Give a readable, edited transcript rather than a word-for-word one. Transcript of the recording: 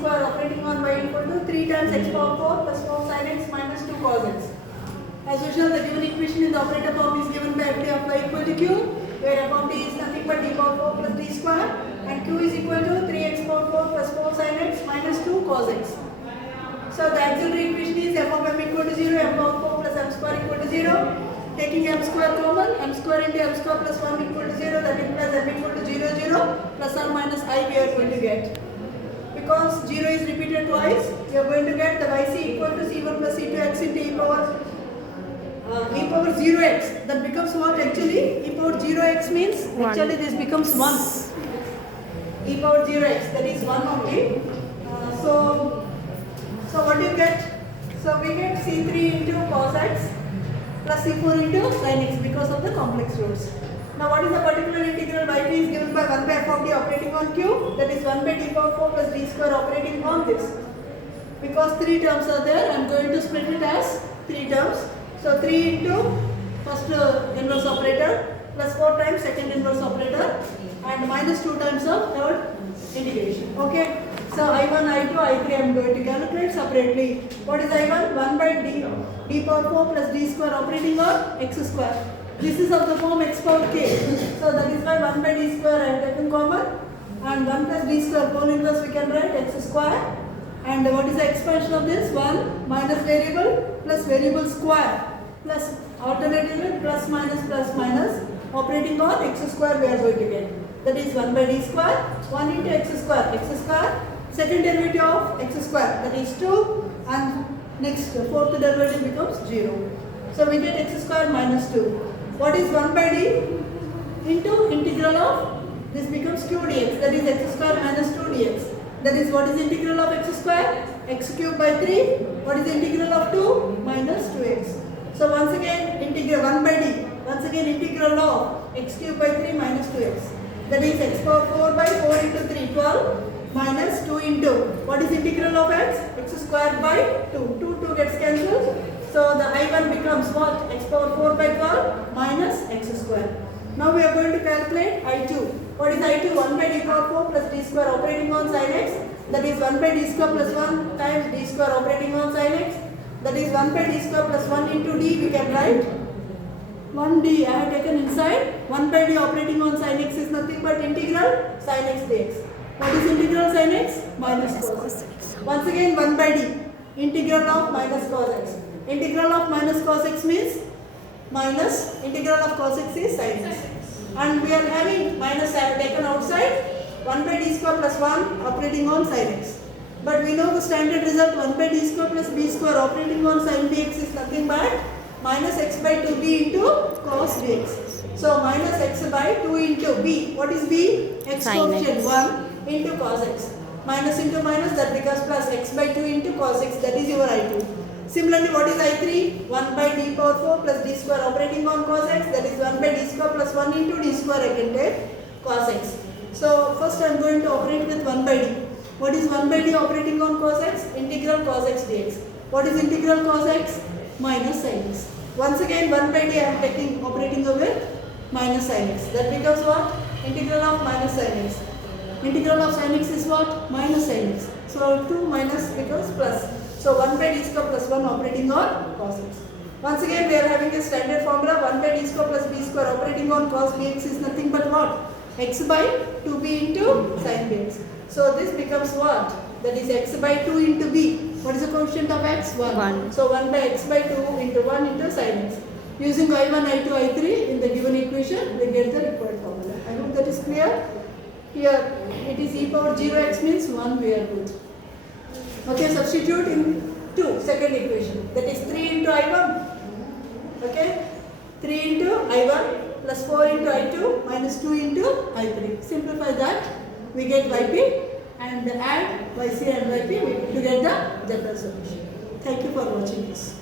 square operating on y equal to 3 times x power 4 plus 4 sin x minus 2 cos x. As usual, the given equation in the operator form is given by ft of y equal to q, where f of t is nothing but d power 4 plus d square, and q is equal to 3x power 4 plus 4 sin x minus 2 cos x. So the auxiliary equation is f of m equal to 0, m power 4 plus m square equal to 0. Taking m square common, m square into m square plus 1 equal to 0, that implies m equal to 0, 0 plus or minus I we are going to get. Because 0 is repeated twice, we are going to get the yc equal to c1 plus c2x into e power 0x. That becomes what actually? E power 0x means actually this becomes 1. E power 0x, that is 1 only. So what do you get? So we get c3 into cos x plus c4 into sin x because of the complex roots. Now what is the particular integral? Yt is given by 1 by f of t operating on q, that is 1 by d power 4 plus d square operating on this. Because 3 terms are there, I am going to split it as 3 terms. So 3 into first inverse operator plus 4 times second inverse operator and minus 2 times of third integration. Okay. So I1, I2, I3 I am going to calculate separately. What is I1? 1 by d power 4 plus d square operating on x square. This is of the form x power k. So that is why 1 by d square I have taken common, and 1 plus d square whole inverse we can write x square. And what is the expansion of this? 1 minus variable plus variable square plus alternatively plus minus operating on x square we are going to get. That is 1 by d square, 1 into x square, second derivative of x square, that is 2, and next fourth derivative becomes 0. So we get x square minus 2. What is 1 by d? Into integral of, this becomes 2 dx, that is x square minus 2 dx. That is what is integral of x square? X cube by 3. What is integral of 2? Minus 2x. So once again integral 1 by d. Once again integral of x cube by 3 minus 2x. That is x power 4 by 4 into 3, 12 minus 2 into, what is integral of x? X squared by 2. 2 gets cancelled. So the I1 becomes what? X power 4 by 12 minus x squared. Now we are going to calculate I2. What is I2? 1 by d power 4 plus d square operating on sin x. That is 1 by d square plus 1 times d square operating on sin x. That is 1 by d square plus 1 into d we can write. 1d I have taken inside. 1 by d operating on sin x is nothing but integral sin x dx. What is integral sin x? Minus cos x. Once again 1 by d. Integral of minus cos x. Integral of minus cos x means minus integral of cos x is sin x. And we are having minus I have taken outside. 1 by d square plus 1 operating on sin x. But we know the standard result 1 by d square plus b square operating on sin dx is nothing but minus x by 2b into cos dx. So minus x by 2 into b. What is b? X coefficient 1 into cos x. Minus into minus, that becomes plus x by 2 into cos x. That is your I2. Similarly, what is I3? 1 by d power 4 plus d square operating on cos x. That is 1 by d square plus 1 into d square I can take cos x. So first I am going to operate with 1 by d. What is 1 by d operating on cos x? Integral cos x dx. What is integral cos x? Minus sin x. Once again 1 by d I am taking operating with minus sin x. That becomes what? Integral of minus sin x. Integral of sin x is what? Minus sin x. So 2 minus becomes plus. So 1 by d square plus 1 operating on cos x. Once again we are having a standard formula. 1 by d square plus b square operating on cos bx is nothing but what? X by 2b into sin bx. So this becomes what? That is x by 2 into b. What is the coefficient of x? 1. So 1 by x by 2 into 1 into sin x. Using I1, I2, I3 in the given equation, we get the required formula. I hope that is clear. Here it is e power 0x means 1 we are good. Okay, substitute in 2, second equation. That is 3 into I1. Okay, 3 into I1 plus 4 into I2 minus 2 into I3. Simplify that, we get Yp, and add Yc and Yp to get the general solution. Thank you for watching this.